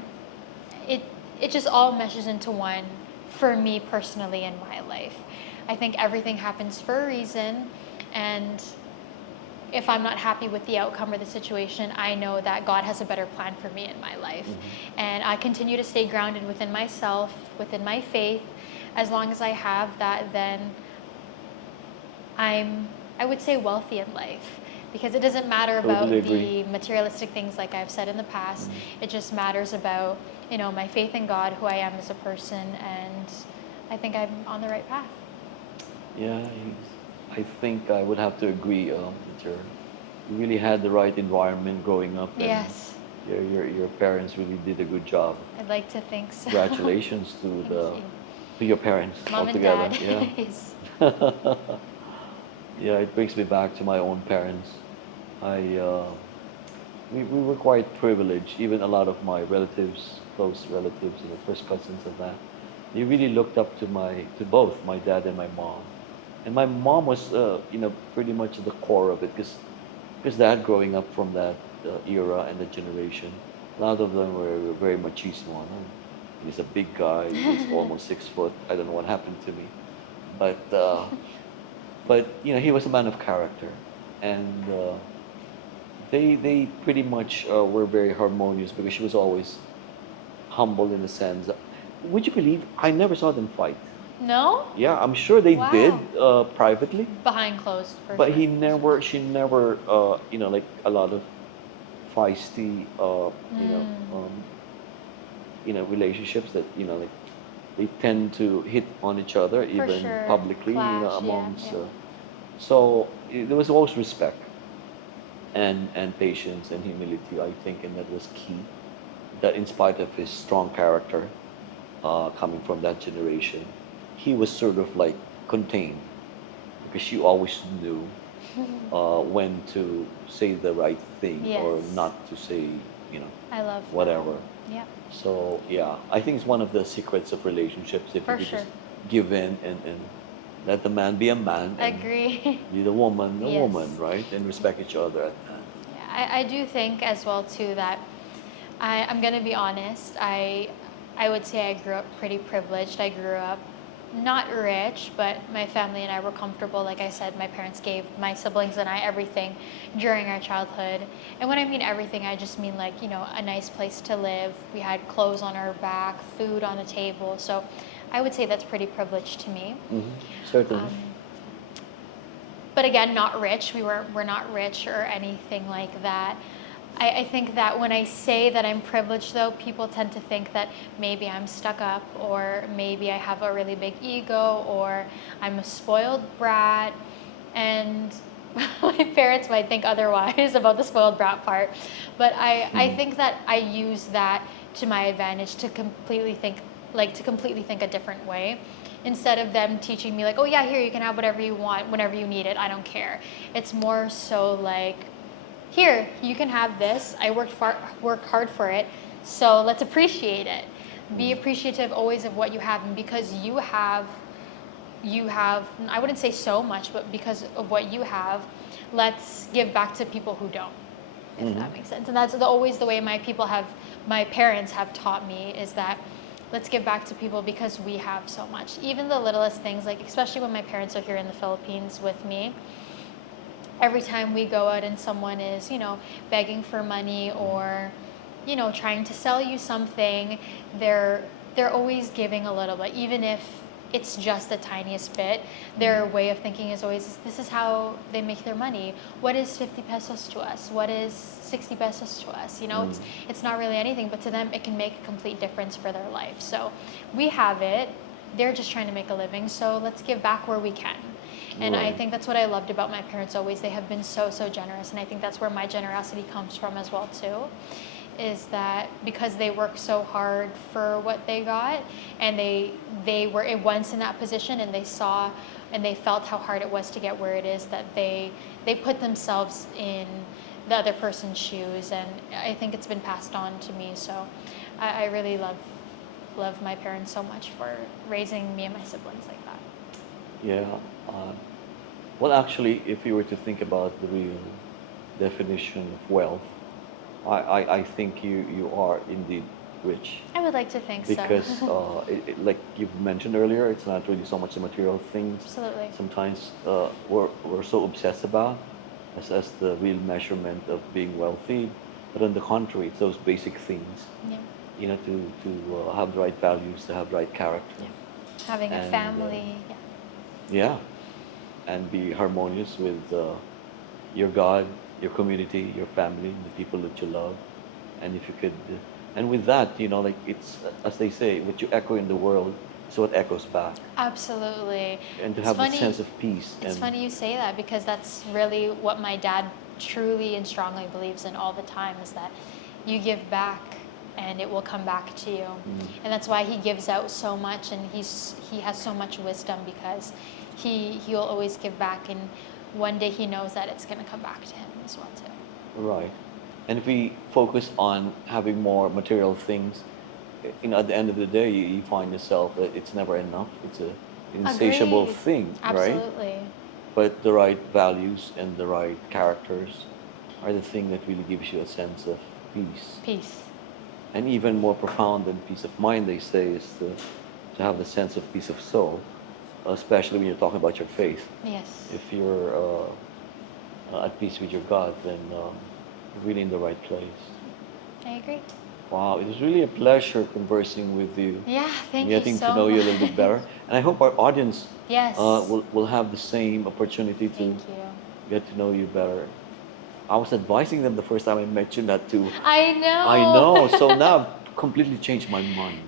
It just all meshes into one for me personally in my life. I think everything happens for a reason, and if I'm not happy with the outcome or the situation, I know that God has a better plan for me in my life. And I continue to stay grounded within myself, within my faith. As long as I have that, then I would say wealthy in life. Because it doesn't matter about Totally agree. the materialistic things like I've said in the past. It just matters about, my faith in God, who I am as a person, and I think I'm on the right path. Yeah, I think I would have to agree that you really had the right environment growing up, and Yes, your parents really did a good job. I'd like to think so. Congratulations to Thank the you. to your parents Mom and altogether. Dad. Yeah. Yes. Yeah, it brings me back to my own parents. We were quite privileged. Even a lot of my relatives, close relatives, first cousins and that, they really looked up to both my dad and my mom. And my mom was, pretty much at the core of it, because dad growing up from that era and the generation, a lot of them were very machismo. No? He's a big guy. He's almost 6 foot. I don't know what happened to me, but he was a man of character, and they pretty much were very harmonious because she was always humble in the sense. Would you believe I never saw them fight? No? Yeah, I'm sure they did Wow. privately, Behind closed, for but sure. she never, like a lot of feisty, relationships that, like they tend to hit on each other For even sure. publicly, Clash, yeah, amongst. yeah. So there was always respect and patience and humility, I think, and that was key. That in spite of his strong character, coming from that generation, he was sort of like contained because she always knew when to say the right thing or Yes. not to say, you know, I love whatever. that. Yeah, So yeah, I think it's one of the secrets of relationships if you for could sure. just give in and let the man be a man and Agree. be the woman a Yes. woman, right? And respect each other at that. Yeah, I do think as well too that I'm gonna be honest. I would say I grew up pretty privileged. I grew up not rich, but my family and I were comfortable. Like I said, my parents gave my siblings and I everything during our childhood. And when I mean everything, I just mean like, a nice place to live. We had clothes on our back, food on the table. So I would say that's pretty privileged to me. Certainly. Um, but again, not rich. We're not rich or anything like that. I think that when I say that I'm privileged, though, people tend to think that maybe I'm stuck up, or maybe I have a really big ego, or I'm a spoiled brat. And my parents might think otherwise about the spoiled brat part. But I think that I use that to my advantage to completely think a different way. Instead of them teaching me like, oh yeah, here you can have whatever you want whenever you need it. I don't care. It's more so like, here, you can have this. I worked hard for it, so let's appreciate it. Be appreciative always of what you have, and because you have, I wouldn't say so much, but because of what you have, let's give back to people who don't, if that makes sense. And that's always the way my parents have taught me, is that let's give back to people because we have so much. Even the littlest things, like especially when my parents are here in the Philippines with me, every time we go out and someone is, begging for money or, trying to sell you something, they're always giving a little bit, even if it's just the tiniest bit. Their way of thinking is always, this is how they make their money. What is 50 pesos to us? What is 60 pesos to us? It's not really anything, but to them it can make a complete difference for their life. So we have it. They're just trying to make a living, so let's give back where we can. And I Right. think that's what I loved about my parents always. They have been so, so generous, and I think that's where my generosity comes from as well too, is that because they worked so hard for what they got, and they were once in that position, and they saw and they felt how hard it was to get where it is, that they put themselves in the other person's shoes, and I think it's been passed on to me. So I really love my parents so much for raising me and my siblings like that. Yeah. Uh, well, actually, if you were to think about the real definition of wealth, I think you are indeed rich. I would like to think Because so. like you've mentioned earlier, it's not really so much the material things. Absolutely. Sometimes we're so obsessed about as the real measurement of being wealthy, but on the contrary, it's those basic things. Yeah. You know, to have the right values, to have the right character. Yeah. Having a And, family. Yeah. Yeah, and be harmonious with your God, your community, your family, the people that you love. And if you could, and with that, you know, like it's, as they say, what you echo in the world is what echoes back. Absolutely. And to It's have funny. that sense of peace. It's And funny you say that, because that's really what my dad truly and strongly believes in all the time, is that you give back and it will come back to you. And that's why he gives out so much, and he has so much wisdom, because he'll always give back, and one day he knows that it's going to come back to him as well too. right. And if we focus on having more material things, you know, at the end of the day, you find yourself that it's never enough. It's a insatiable Agreed. thing, right? Absolutely. But the right values and the right characters are the thing that really gives you a sense of peace. Peace. And even more profound than peace of mind, they say, is to have the sense of peace of soul, especially when you're talking about your faith. Yes. If you're at peace with your God, then you're really in the right place. I agree. Wow, it was really a pleasure conversing with you, Yeah, thank getting you so to know you a little much. bit better. And I hope our audience Yes. will have the same opportunity to Thank you. get to know you better. I was advising them the first time I met you not to. I know. I know. So now I've completely changed my mind.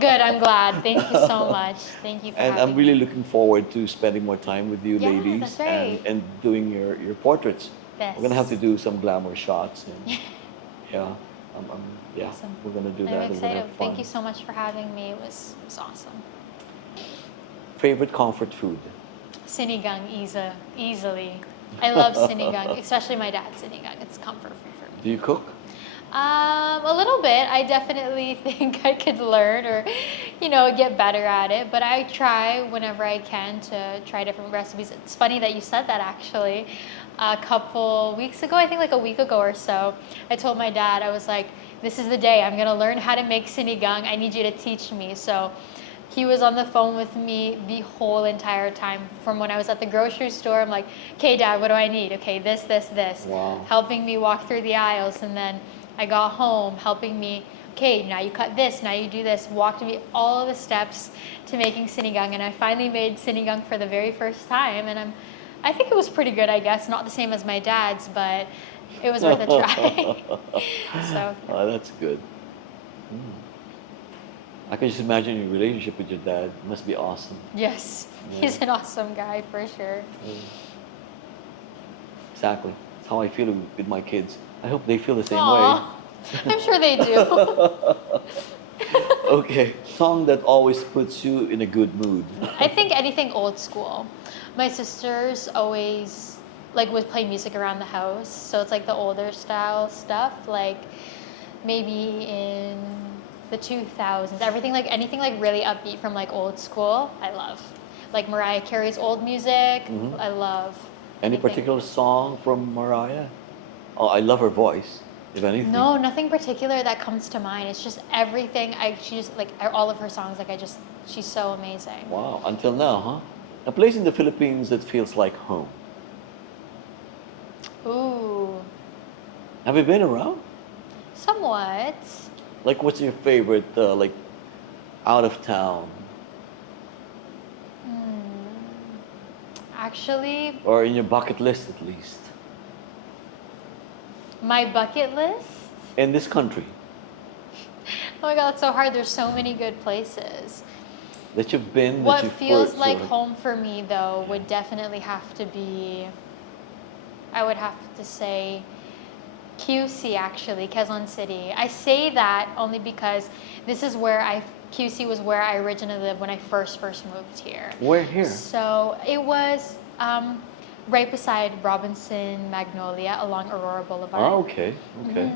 Good, I'm glad. Thank you so much. Thank you for And having I'm really me. looking forward to spending more time with you, Yeah, ladies, that's right. and doing your portraits. Yes. We're gonna have to do some glamour shots. And, yeah, yeah, Awesome. we're gonna do that. I'm We're gonna excited. have fun. Thank you so much for having me. It was awesome. Favorite comfort food? Sinigang, easily. I love sinigang, especially my dad's sinigang. It's comfort food for me. Do you cook? A little bit. I definitely think I could learn, or, get better at it. But I try whenever I can to try different recipes. It's funny that you said that, actually. A couple weeks ago, I think like a week ago or so, I told my dad, I was like, this is the day. I'm going to learn how to make sinigang. I need you to teach me. So he was on the phone with me the whole entire time. From when I was at the grocery store, I'm like, okay, Dad, what do I need? Okay, this. Wow. Helping me walk through the aisles. And then I got home, helping me, okay, now you cut this, now you do this, walked me all the steps to making sinigang. And I finally made sinigang for the very first time. And I think it was pretty good, I guess. Not the same as my dad's, but it was worth a try. So, Oh, that's good. I can just imagine your relationship with your dad. It must be awesome. yes, Yeah. he's an awesome guy for sure. Exactly. That's how I feel with my kids. I hope they feel the same Aw, I'm sure they do. way. Okay, song that always puts you in a good mood. I think anything old school. My sisters always would play music around the house, so it's like the older style stuff, like maybe in the 2000s. Anything really upbeat from old school. I love, like Mariah Carey's old music. I love. Any anything. particular song from Mariah? Oh, I love her voice. If anything. No, nothing particular that comes to mind. It's just everything. She just all of her songs. She's so amazing. Wow. Until now, huh? A place in the Philippines that feels like home. Ooh, Have you been around? somewhat. Like, what's your favorite, out of town? Actually, Or in your bucket list, at least? my bucket list. In this country Oh my God, it's so hard. There's so many good places. that you've been, What that you feels like home for me, though, would definitely have to be, I would have to say, QC actually, Quezon City. I say that only because this is where QC was where I originally lived when I first moved here. Where here? So it was right beside Robinson Magnolia along Aurora Boulevard. Oh, okay. Okay.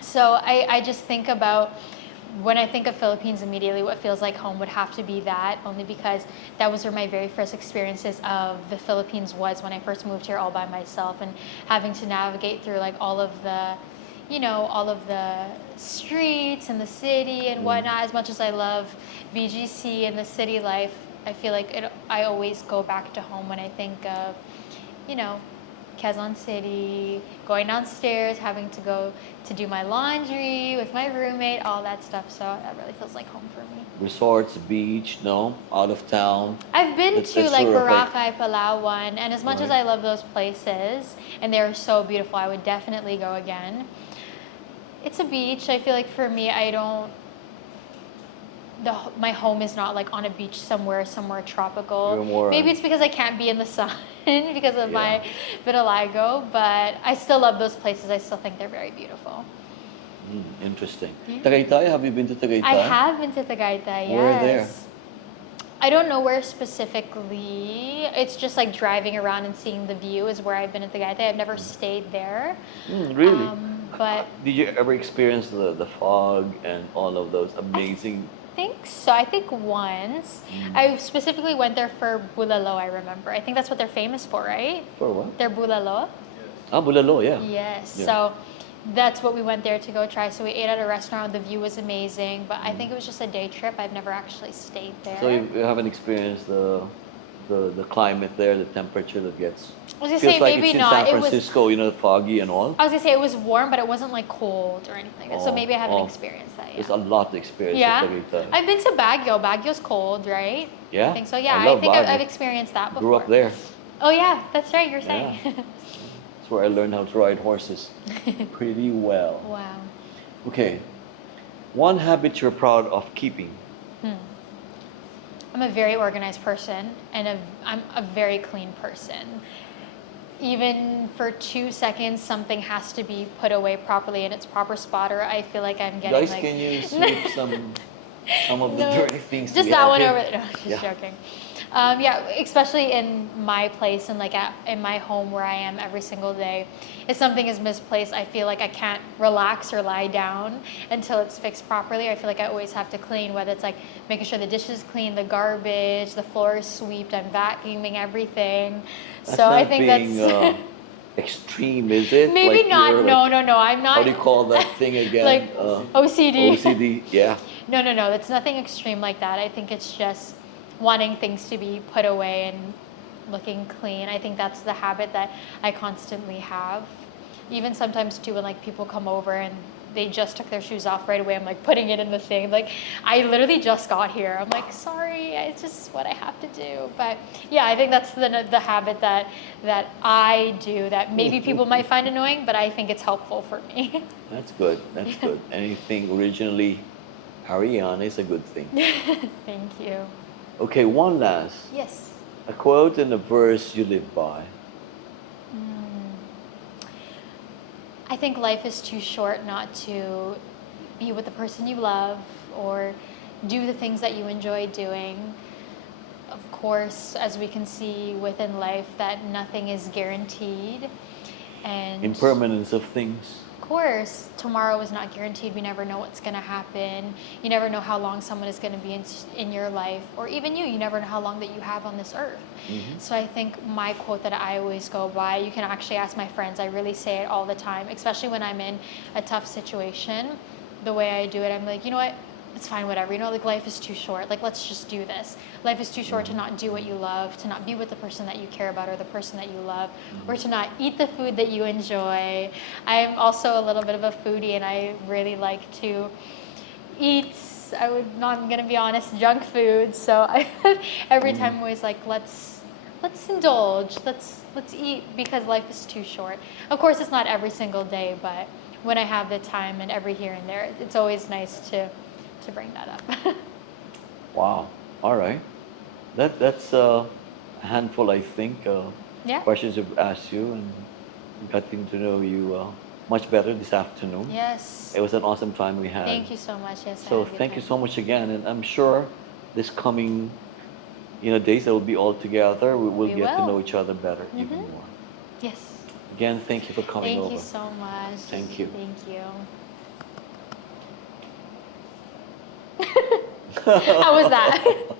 So I just think about, when I think of Philippines, immediately what feels like home would have to be that, only because that was where my very first experiences of the Philippines was, when I first moved here all by myself and having to navigate through like all of the, all of the streets and the city and whatnot. As much as I love BGC and the city life, I feel like I always go back to home when I think of, Quezon City, going downstairs, having to go to do my laundry with my roommate, all that stuff. So that really feels like home for me. Resorts, beach, no? Out of town? I've been That's to like sort of like- Boracay, Palawan, and as much as Right. I love those places, and they're so beautiful, I would definitely go again. It's a beach. I feel like for me, my home is not like on a beach somewhere tropical. You're more Maybe on- it's because I can't be in the sun because of Yeah. my vitiligo, but I still love those places. I still think they're very beautiful. Interesting. Yeah. Tagaytay, have you been to Tagaytay? I have been to Tagaytay, yes. Where there? I don't know where specifically. It's just like driving around and seeing the view is where I've been at Tagaytay. I've never stayed there. Really? But Did you ever experience the fog and all of those amazing? I think so. I think once. I specifically went there for bulalo, I remember. I think that's what they're famous for, right? For what? Their bulalo. Ah, Bulalo, yeah. Yes. Yeah. So that's what we went there to go try. So we ate at a restaurant. The view was amazing, but I think it was just a day trip. I've never actually stayed there. So you haven't experienced the climate there, the temperature that gets. I was gonna Feels say like maybe it's in not. San It was. Francisco, foggy and all. I was gonna say it was warm, but it wasn't like cold or anything like that. So maybe I haven't experienced that There's yet. a lot to experience Yeah, at Tagaytay. I've been to Baguio. Baguio's cold, right? Yeah? I think so. Yeah, I I, love think Baguio. I've experienced that before. Grew up there. Oh yeah, that's right. You're saying. That's where I learned how to ride horses pretty well. Wow. Okay. One habit you're proud of keeping. I'm a very organized person, and I'm a very clean person. Even for 2 seconds, something has to be put away properly in its proper spot, or I feel like I'm getting Guys, like. can you sweep some of the No, dirty things? just we that have one here? over there. No, just Yeah. joking. Yeah, especially in my place and like in my home where I am every single day. If something is misplaced, I feel like I can't relax or lie down until it's fixed properly. I feel like I always have to clean, whether it's like making sure the dishes clean, the garbage, the floor is swept, I'm vacuuming everything. That's So I not think being, that's extreme, is it? maybe Like not. you're No, like- no, I'm not. How do you call that thing again? Like OCD. OCD, yeah. No, it's nothing extreme like that. I think it's just wanting things to be put away and looking clean. I think that's the habit that I constantly have. Even sometimes too, when like people come over and they just took their shoes off right away, I'm like putting it in the thing. Like I literally just got here. I'm like, sorry, it's just what I have to do. But yeah, I think that's the habit that I do that maybe people might find annoying, but I think it's helpful for me. That's good. That's good. Anything originally Arianna is a good thing. Thank you. Okay, one last. Yes. A quote and a verse you live by. I think life is too short not to be with the person you love or do the things that you enjoy doing. Of course, as we can see within life, that nothing is guaranteed. And Impermanence of things. of course, tomorrow is not guaranteed. We never know what's going to happen. You never know how long someone is going to be in your life, or even you never know how long that you have on this earth. So I think my quote that I always go by, you can actually ask my friends, I really say it all the time, especially when I'm in a tough situation. The way I do it, I'm like, you know what? It's fine, whatever. You know, like life is too short. Like, let's just do this. Life is too short to not do what you love, to not be with the person that you care about or the person that you love, or to not eat the food that you enjoy. I'm also a little bit of a foodie, and I really like to eat, I'm gonna be honest, junk food. So every time I'm always like, let's indulge, let's eat, because life is too short. Of course, it's not every single day, but when I have the time and every here and there, it's always nice to bring that up. Wow. All right. That's a handful, I think, Yeah. questions I've asked you and getting to know you much better this afternoon. Yes. It was an awesome time we had. Thank you so much. Yes. I So had a good thank you time. so much again, and I'm sure this coming, days that we'll be all together, we will We get to will. know each other better, even more. Yes. Again, thank you for coming Thank over. you so much. Thank you. Thank you. How was that?